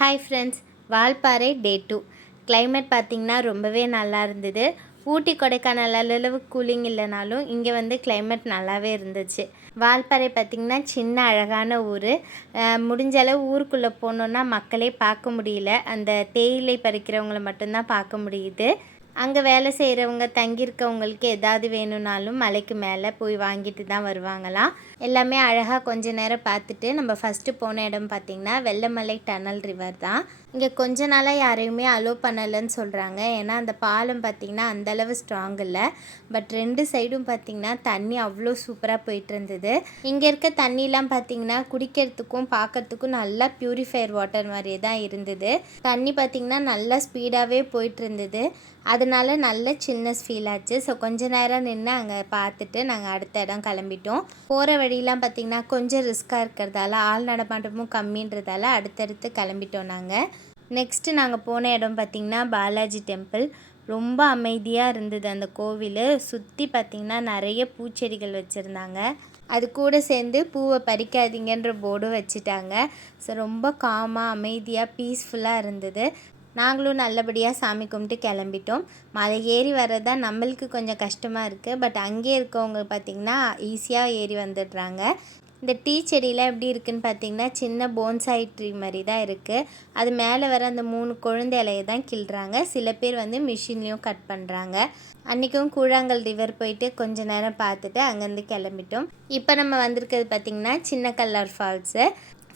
Hi friends Valparai day two climate பார்த்திங்கன்னா ரொம்பவே நல்லா இருந்தது. ஊட்டி கொடைக்கானல் அளவு கூலிங் இல்லைனாலும் இங்கே வந்து கிளைமேட் நல்லாவே இருந்துச்சு. வால்பாறை பார்த்திங்கன்னா சின்ன அழகான ஊர். முடிஞ்ச அளவு ஊருக்குள்ளே போனோன்னா மக்களே பார்க்க முடியல. அந்த தேயிலை பறிக்கிறவங்கள மட்டும்தான் பார்க்க முடியுது. அங்கே வேலை செய்கிறவங்க தங்கியிருக்கவங்களுக்கு எதாவது வேணும்னாலும் மலைக்கு மேலே போய் வாங்கிட்டு தான் வருவாங்களாம். எல்லாமே அழகாக கொஞ்ச நேரம் பார்த்துட்டு நம்ம ஃபஸ்ட்டு போன இடம் பார்த்திங்கன்னா வெள்ளமலை டனல் ரிவர் தான். இங்கே கொஞ்ச நாளாக யாரையுமே அலோவ் பண்ணலைன்னு சொல்கிறாங்க ஏன்னா அந்த பாலம் பார்த்திங்கன்னா அந்தளவு ஸ்ட்ராங் இல்லை. பட் ரெண்டு சைடும் பார்த்திங்கன்னா தண்ணி அவ்வளோ சூப்பராக போயிட்டு இருந்தது. இங்கே இருக்க தண்ணிலாம் பார்த்திங்கன்னா குடிக்கிறதுக்கும் பார்க்கறதுக்கும் நல்லா ப்யூரிஃபையர் வாட்டர் மாதிரியே தான் இருந்தது. தண்ணி பார்த்திங்கன்னா நல்லா ஸ்பீடாகவே போயிட்டு இருந்தது. அதனால நல்ல சில்னஸ் ஃபீல் ஆச்சு. ஸோ கொஞ்ச நேரம் நின்று அங்கே பார்த்துட்டு நாங்கள் அடுத்த இடம் கிளம்பிட்டோம். போகிற வழியெலாம் பார்த்திங்கன்னா கொஞ்சம் ரிஸ்க்காக இருக்கிறதால ஆள் நடமாட்டமும் கம்மின்றதால அடுத்தடுத்து கிளம்பிட்டோம் நாங்கள். நெக்ஸ்ட்டு நாங்கள் போன இடம் பார்த்திங்கன்னா பாலாஜி டெம்பிள். ரொம்ப அமைதியாக இருந்தது அந்த கோவில். சுற்றி பார்த்திங்கன்னா நிறைய பூச்செடிகள் வச்சுருந்தாங்க. அது கூட சேர்ந்து பூவை பறிக்காதீங்கன்ற போர்டும் வச்சுட்டாங்க. ஸோ ரொம்ப காமாக அமைதியாக பீஸ்ஃபுல்லாக இருந்தது. நாங்களும் நல்லபடியாக சாமி கும்பிட்டு கிளம்பிட்டோம். மலை ஏறி வர்றது தான் நம்மளுக்கு கொஞ்சம் கஷ்டமாக இருக்குது பட் அங்கே இருக்கவங்க பார்த்திங்கன்னா ஈஸியாக ஏறி வந்துடுறாங்க. இந்த டீ செடியெலாம் எப்படி இருக்குன்னு பார்த்தீங்கன்னா சின்ன போன்சாய் ட்ரீ மாதிரி தான் இருக்குது அது மேலே வர அந்த மூணு குழந்தை இலையை தான் கிள்றாங்க சில பேர் வந்து மிஷின்லேயும் கட் பண்ணுறாங்க அன்றைக்கும் கூழாங்கல் ரிவர் போயிட்டு கொஞ்ச நேரம் பார்த்துட்டு அங்கேருந்து கிளம்பிட்டோம். இப்போ நம்ம வந்திருக்கிறது பார்த்திங்கன்னா சின்ன கல்லர் ஃபால்ஸு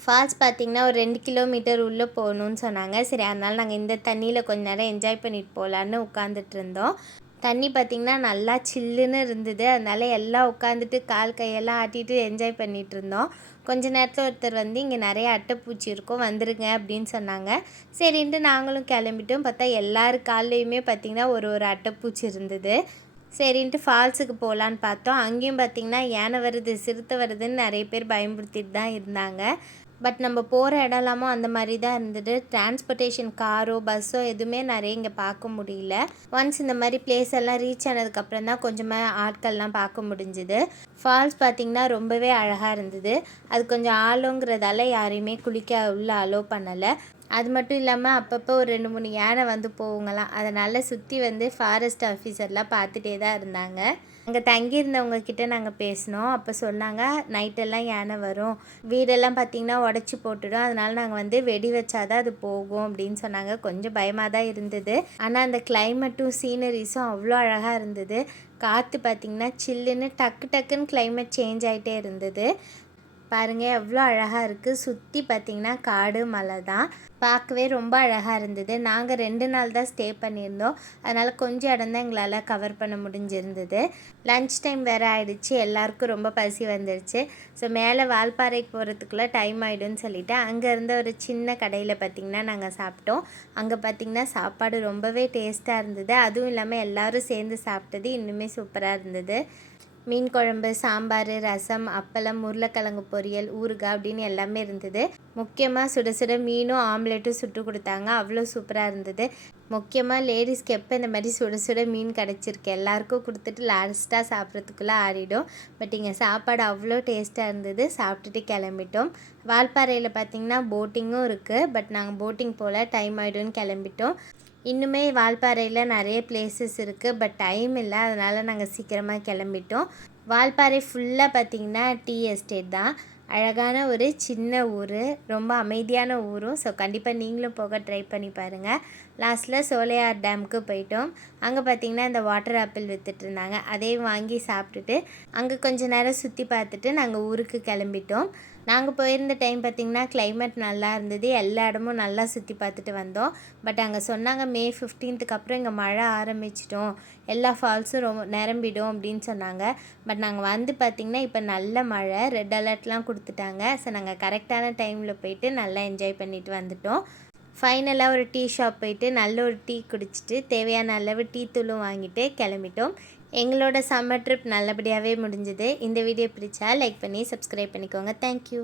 ஃபால்ஸ் பார்த்திங்கன்னா ஒரு ரெண்டு கிலோமீட்டர் உள்ளே போகணுன்னு சொன்னாங்க. சரி அதனால் நாங்கள் இந்த தண்ணியில் கொஞ்ச நேரம் என்ஜாய் பண்ணிட்டு போகலான்னு உட்காந்துட்டு இருந்தோம். தண்ணி பார்த்திங்கன்னா நல்லா சில்லுன்னு இருந்தது. அதனால எல்லாம் உட்காந்துட்டு கால் கையெல்லாம் ஆட்டிட்டு என்ஜாய் பண்ணிகிட்டு இருந்தோம். கொஞ்ச நேரத்தில் ஒருத்தர் வந்து இங்கே நிறைய அட்டைப்பூச்சி இருக்கும் வந்துருங்க அப்படின்னு சொன்னாங்க. சரின்ட்டு நாங்களும் கிளம்பிட்டோம். பார்த்தா எல்லார் கால்லையுமே பார்த்திங்கன்னா ஒரு ஒரு அட்டைப்பூச்சி இருந்தது. சரின்ட்டு ஃபால்ஸுக்கு போகலான்னு பார்த்தோம். அங்கேயும் பார்த்திங்கன்னா யானை வருது சிறுத்தை வருதுன்னு நிறைய பேர் பயன்படுத்திட்டு தான் இருந்தாங்க. பட் நம்ம போகிற இடம்லாமோ அந்த மாதிரி தான் இருந்தது. டிரான்ஸ்போர்ட்டேஷன் காரோ பஸ்ஸோ எதுவுமே நிறைய இங்கே பார்க்க முடியல. ஒன்ஸ் இந்த மாதிரி பிளேஸ் எல்லாம் ரீச் ஆனதுக்கப்புறம் தான் கொஞ்சமாக ஆட்கள்லாம் பார்க்க முடிஞ்சுது. ஃபால்ஸ் பார்த்திங்கன்னா ரொம்பவே அழகாக இருந்தது. அது கொஞ்சம் ஆழங்கிறதால யாரையுமே குளிக்க உள்ள அலோவ் பண்ணலை. அது மட்டும் இல்லாமல் அப்பப்போ ஒரு ரெண்டு மூணு யானை வந்து போகுங்களாம். அதனால் சுற்றி வந்து ஃபாரஸ்ட் ஆஃபீஸர்லாம் பார்த்துட்டே தான் இருந்தாங்க. அங்கே தங்கியிருந்தவங்க கிட்ட நாங்கள் பேசினோம். அப்போ சொன்னாங்க நைட்டெல்லாம் யானை வரும். வீடெல்லாம் பார்த்திங்கன்னா உடச்சி போட்டுடும். அதனால் நாங்கள் வந்து வெடி வச்சாதான் அது போகும் அப்படின்னு சொன்னாங்க. கொஞ்சம் பயமாக தான் இருந்தது. ஆனால் அந்த கிளைமேட்டும் சீனரிஸும் அவ்வளோ அழகாக இருந்தது. காற்று பார்த்திங்கன்னா சில்லுன்னு டக்கு டக்குன்னு கிளைமேட் சேஞ்ச் ஆகிட்டே இருந்தது. பாருங்கள் எவ்வளோ அழகாக இருக்குது சுற்றி பார்த்திங்கன்னா காடு மலை தான். பார்க்கவே ரொம்ப அழகாக இருந்தது. நாங்கள் ரெண்டு நாள் தான் ஸ்டே பண்ணியிருந்தோம். அதனால் கொஞ்சம் இடம் தான் எங்களால் கவர் பண்ண முடிஞ்சிருந்தது. லன்ச் டைம் வேறு ஆகிடுச்சு எல்லாருக்கும் ரொம்ப பசி வந்துடுச்சு ஸோ மேலே வால்பாறைக்கு போகிறதுக்குள்ளே டைம் ஆகிடும்னு சொல்லிவிட்டு அங்கே இருந்த ஒரு சின்ன கடையில் பார்த்திங்கன்னா நாங்கள் சாப்பிட்டோம். அங்கே பார்த்திங்கன்னா சாப்பாடு ரொம்பவே டேஸ்ட்டாக இருந்தது. அதுவும் இல்லாமல் எல்லோரும் சேர்ந்து சாப்பிட்டது இன்னுமே சூப்பராக இருந்தது. மீன் குழம்பு சாம்பார் ரசம் அப்பளம் உருளைக்கிழங்கு பொரியல் ஊறுகாய் அப்படின்னு எல்லாமே இருந்தது. முக்கியமாக சுட சுட மீனும் ஆம்லேட்டும் சுட்டு கொடுத்தாங்க. அவ்வளோ சூப்பராக இருந்தது. முக்கியமாக லேடிஸ்க்கு எப்போ இந்த மாதிரி சுட சுட மீன் கிடச்சிருக்கு எல்லாருக்கும் கொடுத்துட்டு லாஸ்ட்டாக சாப்பிட்றதுக்குள்ளே ஆறிடும். பட் இங்கே சாப்பாடு அவ்வளோ டேஸ்ட்டாக இருந்தது. சாப்பிட்டுட்டு கிளம்பிட்டோம். வால்பாறையில் பார்த்திங்கன்னா போட்டிங்கும் இருக்குது பட் நாங்கள் போட்டிங் போல் டைம் ஆகிடும்னு கிளம்பிட்டோம். இன்னுமே வால்பாறையில் நிறைய பிளேசஸ் இருக்குது பட் டைம் இல்லை. அதனால் நாங்கள் சீக்கிரமாக கிளம்பிட்டோம். வால்பாறை ஃபுல்லாக பார்த்திங்கன்னா டீ எஸ்டேட் தான். அழகான ஒரு சின்ன ஊர் ரொம்ப அமைதியான ஊரும். ஸோ கண்டிப்பாக நீங்களும் போக ட்ரை பண்ணி பாருங்கள் லாஸ்ட்டில் சோலையார் டேமுக்கு போயிட்டோம். அங்கே பார்த்திங்கன்னா இந்த வாட்டர் ஆப்பிள் விற்றுட்டு இருந்தாங்க. அதையும் வாங்கி சாப்பிட்டுட்டு அங்கே கொஞ்சம் நேரம் சுற்றி பார்த்துட்டு நாங்கள் ஊருக்கு கிளம்பிட்டோம். நாங்கள் போயிருந்த டைம் பார்த்திங்கன்னா கிளைமேட் நல்லா இருந்தது. எல்லா இடமும் நல்லா சுற்றி பார்த்துட்டு வந்தோம். பட் அங்கே சொன்னாங்க மே ஃபிஃப்டீன்த்துக்கு அப்புறம் இங்கே மழை ஆரம்பிச்சிட்டோம் எல்லா ஃபால்ஸும் ரொம்ப நிரம்பிடும் அப்படின்னு சொன்னாங்க. பட் நாங்கள் வந்து பார்த்திங்கன்னா இப்போ நல்ல மழை ரெட் அலர்ட்லாம் கொடுத்துட்டாங்க. ஸோ நாங்கள் கரெக்டான டைமில் போயிட்டு நல்லா என்ஜாய் பண்ணிட்டு வந்துட்டோம். ஃபைனலாக ஒரு டீ ஷாப் போயிட்டு நல்ல ஒரு டீ குடிச்சிட்டு தேவையான அளவு டீ தூளும் வாங்கிட்டு கிளம்பிட்டோம். எங்களோட சம்மர் ட்ரிப் நல்லபடியாகவே முடிஞ்சுது. இந்த வீடியோ பிடிச்சா லைக் பண்ணி சப்ஸ்கிரைப் பண்ணிக்கோங்க. தேங்க்யூ